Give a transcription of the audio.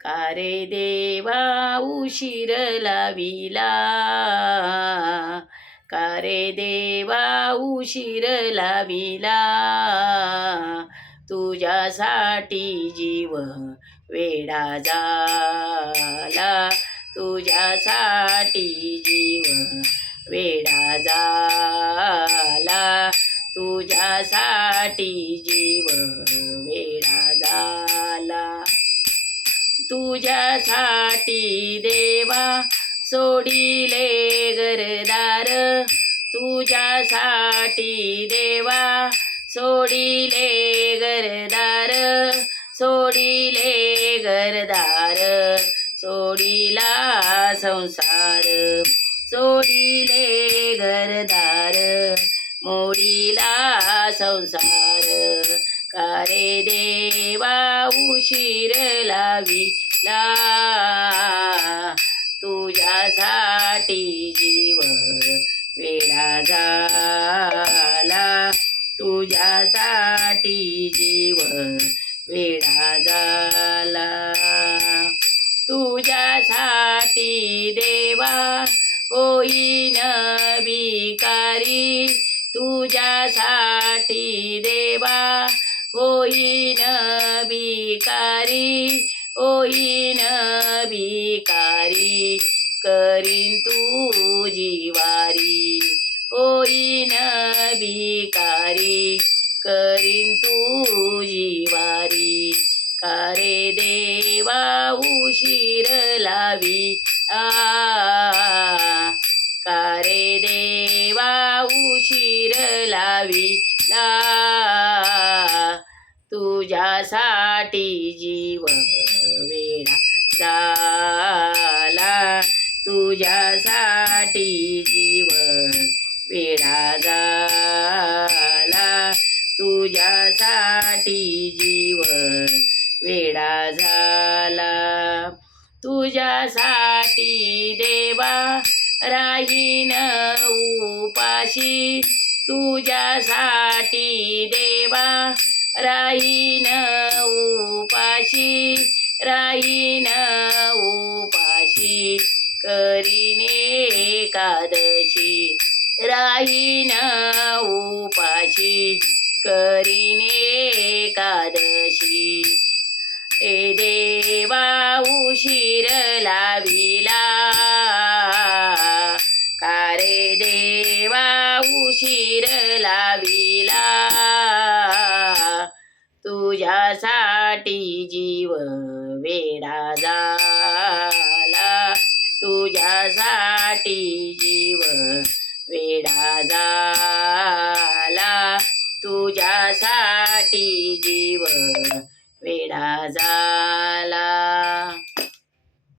का रे देवा उशीर लाविला? का रे देवा उशीर लाविला? तुझ्यासाठी जीव वेडा झाला. तुझ्यासाठी जीव वेडा झाला. तुझ्यासाठी जीव वेडा तुझ्यासाठी देवा सोडिले घरदार. तुझ्यासाठी देवा सोडिले घरदार. सोडिले घरदार सोडिला संसार. सोडिले घरदार मोडीला संसार. का रे देवा उशीर लाविला. तुझ्यासाठी जीव वेडा झाला. तुझ्यासाठी जीव वेडा झाला. तुझ्यासाठी देवा होईन भिकारी. तुझ्यासाठी देवा होईन भिकारी होईन भिकारी करीन तू जीवारी। होईन भिकारी करीन तू जीवारी। का रे देवा उशीर लावी? आ कारे देवा उशीर लावी? ला तुझ्यासाठी जीव वेडा झाला. तुझ्यासाठी जीव वेडा झाला. तुझ्यासाठी जीव वेडा झाला. तुझ्यासाठी देवा राहीन उपाशी. तुझ्यासाठी दे राहीन उपाशी राहीन उपाशी करीने एकादशी. राहीन उपाशी करीने एकादशी. ए देवा उशीर लाविला. कारे देवा उशीर लावी साठी जीव वेडा झाला. तुझ्यासाठी जीव वेडा झाला. तुझ्यासाठी जीव वेडा झाला.